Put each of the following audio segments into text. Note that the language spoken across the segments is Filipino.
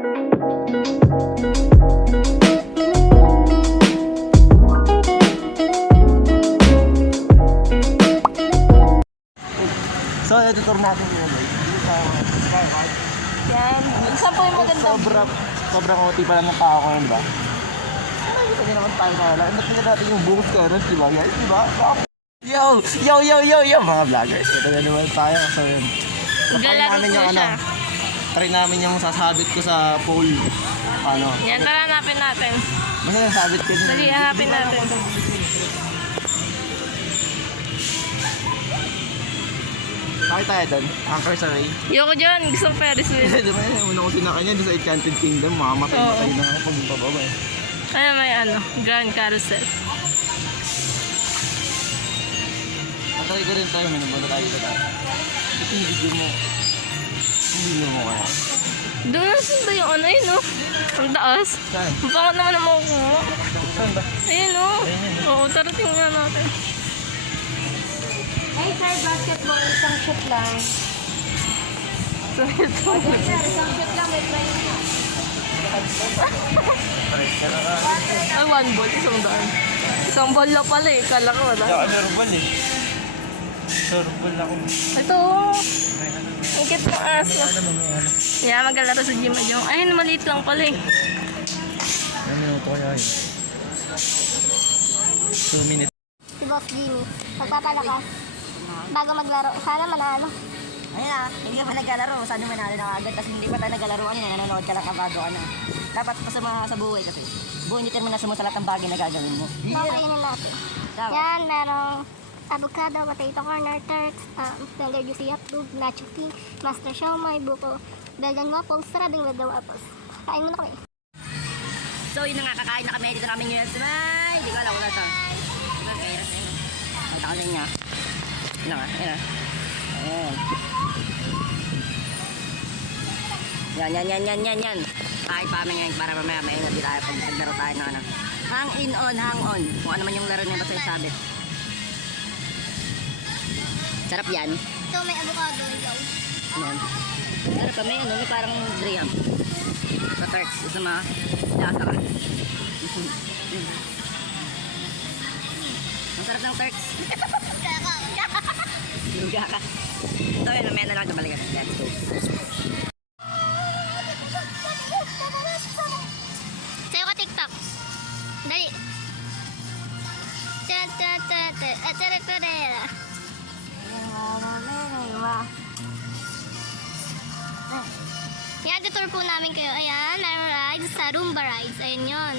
So, editor natin yun. Yan. Saan po yung maganda? Sobrang uti pa lang ng tao ko yun ba? Ano gusto nyo naman tayo na wala? Tingnan natin yung buhos ko rin, di ba guys? Di ba? Yo, mga vloggers. Ito na naman tayo. So yun. Galaro po siya. Try namin yung sasabit ko sa pole. Paano? Yan, tara hanapin natin. Basta nasabit ko. Dali, hanapin natin. Bakit tayo doon? Anchor sa Ray. Yoko dyan, gusto ko Ferris wheel. Di ba yun? Una ko sinakanya doon sa Enchanted Kingdom. Mamamatay na ako pag pababa eh. Ano may Grand Carousel. Matry ko rin tayo. Minabala tayo sa tayo. Ito yung video mo. Yung video mo kaya. Doon na sunda yung ano yun, no? Ang taas. Saan? Mapakot naman ang makukuha. Saan ba? Ayun, no? Oo, tara tingnan natin. Hey sir, basketball, isang shoot lang. So, ito. Okay sir, isang shoot lang, may price na. Ay, one ball, isang daan. Isang ball lang pala eh. Kala ko wala. Normal eh. Normal ako. Ito. Ang cute ng aso. Yeah, maglalaro sa gym. Ay, maliit lang pala eh. Ano minuto kaya yun? 2 minutes. Si Boss Jimmy, magpapala ka. Bago maglaro, sana manalo. Ayun na, hindi ka pa nagkalaro, sana manalo na agad kasi hindi pa tayo naglalaro ano, nanonood ka lang kabago ano. Dapat kasama sa buhay kasi. Buhay determinasyon mo sa lahat ng bagay na gagawin mo. Kakainin natin. Tama. Yan, merong avocado, potato corner, turks, tender juicy hotdog, nacho tea, master siomai, buko, Belgian waffles, sarabing red waffles. Kain mo na kami. So yun na nga, kakain na kami dito namin ngayon sa may. Hindi ko alam kung ito. Ito, kaya na sa'yo. Nakita ko sa inyo. Yun na nga, yun na. Ayan. Yan. Kahit pa kami ngayon para mamaya may energy tayo pag naglaro tayo na ano. Hang in on, hang on. Kung ano man yung laro niya basta yung sabit. Sarap yan. Ito may avocado, ikaw. Ayan. Sarap pa, may ano, may parang graham. Sa tarts, isa lasa ka. Ang sarap ng tarts. Luga ka. Ito yun, mamaya na lang ito balikan. Let's go. Sayo ka TikTok. Dali. Yan, tutur po namin kayo. Ayan, meron rides sa Roomba rides. Ayan yun.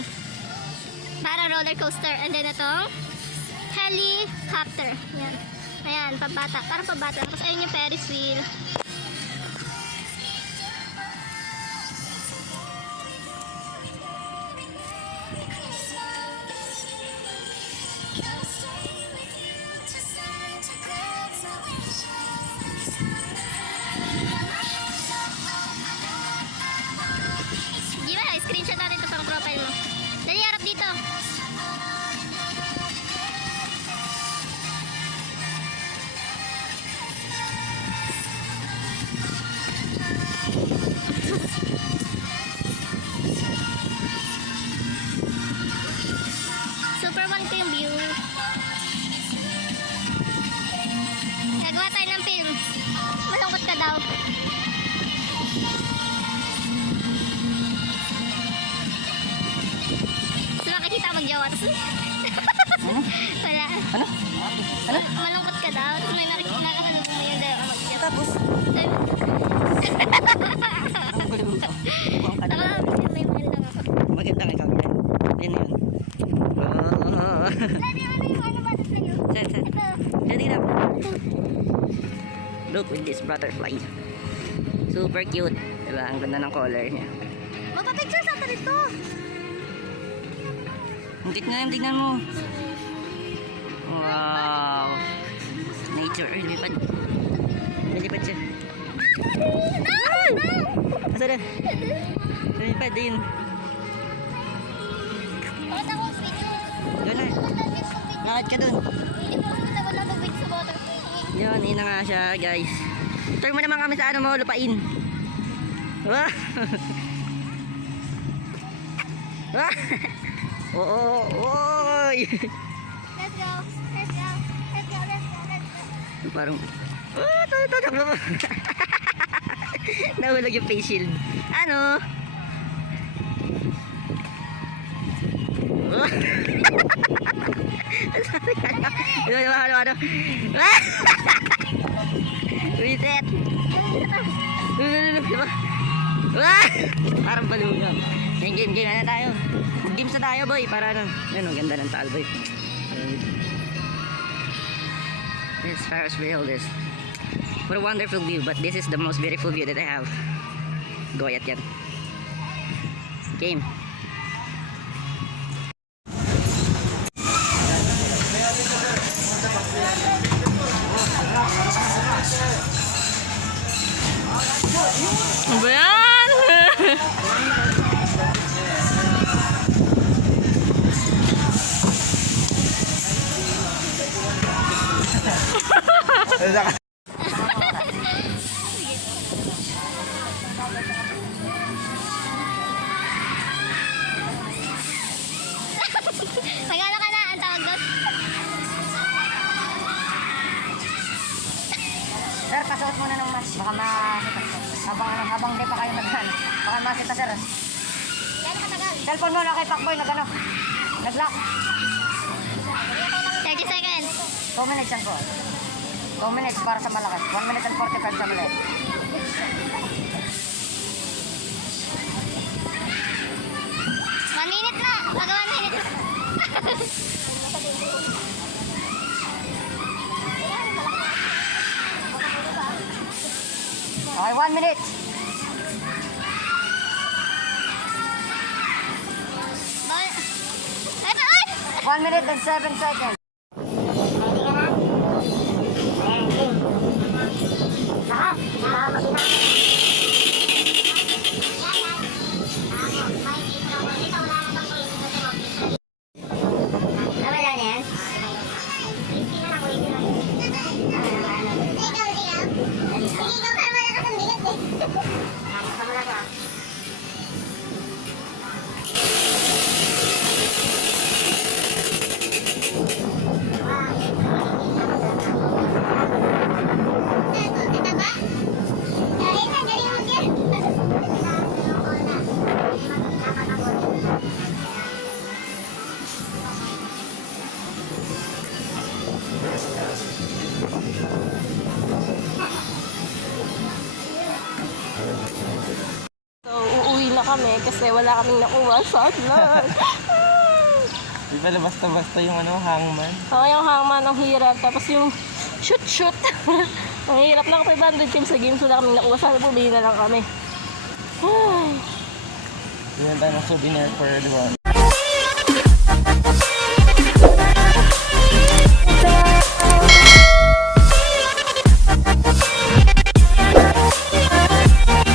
Parang roller coaster. And then itong helicopter. Yan. Ayan, pabata. Parang pabata. Tapos ayun yung Ferris wheel. Di ba? Screenshot natin ito pang profile mo. Dali, harap dito. Super one ko yung view. Nagawa tayo ng film. Malungkot ka daw. So makikita magjawa. Wala. Ano? Malungkot ka daw. Tapos may nakasalubong mo yung dalawa magjawa. Tapos, May maganda nga ako. maganda nga kami. Yan yun. Lagi ano ba ito sa'yo? Saan? Ito. Dali lang. Look with this butterfly. Super cute. Diba? Ang ganda ng color niya. Magpa-picture sa atin ito. Ang cute nga yung tignan mo. Wow. Nature. Ay, lipad. Nalipad siya. Asa na? Nalipad din. Bakit ako video? Doon na. Lakad ka dun. Hindi mo ako wala mag-wait sa butterfly. Yun, ina nga siya guys. Turn mo naman kami sa ano mo, lupain. Wow. Oo, oy! Let's go. Let's go. Let's go. Let's go. Let's go. Parang, tatakbo mo. Nahulag yung face shield. Ano? Ano? Reset. Parang baliw nga. Game na tayo. Games na tayo, boy. Para ano. Ano, ganda ng taal, boy. This Ferris wheel, this. What a wonderful view, but this is the most beautiful view that I have. Goyat yan. Game. Ano ba yan? Magkano ka na? Ang tawag doon? Sir, pasuot muna ng mask. Baka makita. Habang di pa kayo nagano. Baka makita, sir. Gano'ng katagal? Cellphone mo na kay Pacboy, nagano. Nag-lock. 30 seconds. 2 minutes yan po. 2 minutes para sa malaki. 1 minute and 45 sa maliit. One minute na. Baga 1 minute. Okay, 1 minute. Ay! 1 minute and 7 seconds. Wala na yan? So, uuwi na kami kasi wala kaming nakuha sa vlog. Di ba basta-basta yung ano, hangman? Oo, yung hangman, ang hirap. Tapos yung shoot. Ang hirap lang 500 games sa games. Wala kaming nakuha. Sana bumili na lang kami. Ay. Tingnan tayo ng souvenir for, di ba?